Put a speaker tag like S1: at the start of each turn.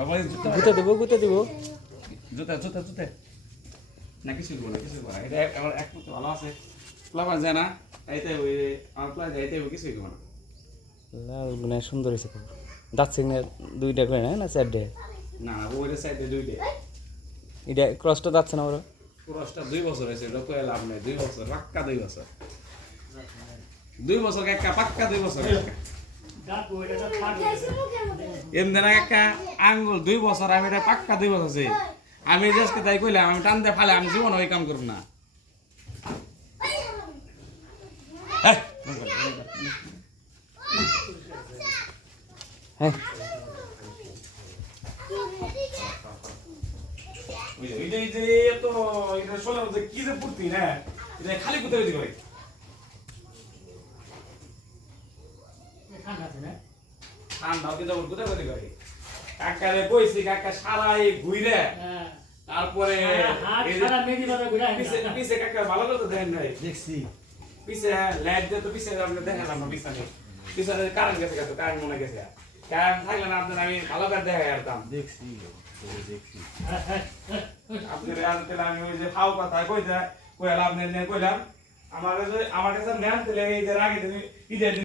S1: বাবা
S2: গুতে দেবো গুতে দেবো।
S1: জুতা জুতা জুতা। না কিছু দিব না কিছু দিব না। এটা আমার একমাত্র ভালো আছে। প্লাবার যায় না এইতে ওই আমার প্লাস যাইতে ওই কিছু দিব না।
S2: লাল সুন্দর হয়েছে খুব দাঁত সিগনে দুইটা করে না না চারটে
S1: না ওই সাইডে দুইটে।
S2: এটা ক্রসটা যাচ্ছে না ওরা?
S1: পুরসটা দুই বছর হয়েছে এটা কয়ে লাভ নেই দুই বছর পাক্কা দুই বছর। দুই বছর একটা পাক্কা দুই বছর। এমনি না একটা আঙ্গুল দুই বছর আমি এটা পাক্কা দুই বছর আছে। আমি জাস্ট তাই কইলাম আমি টানতে ফালে আমি জীবন ওই কাম করব না।
S2: হ্যাঁ
S1: কি যে এটা খালি কোথায় দিবে ঠান্ডা কিন্তু কোথায় কোথায় করে কাকারে কইছি কাকা সারাই ঘুইরে। তারপরে পিছে পিছে কাকা ভালো করে দেখেন নাই?
S3: দেখছি।
S1: পিছে লাইট দিয়ে তো পিছে আপনি দেখালাম না পিছনে। পিছনে কারেন্ট গেছে গেছে কারেন্ট মনে গেছে। কারেন্ট থাকলে না আপনার আমি ভালো করে দেখা যেতাম
S3: দেখছি
S1: আমি ওই যে ফাও কথা কইতে কইলাম আপনি কইলাম। আমার কাছে আমার কাছে এই যে আগে ঈদের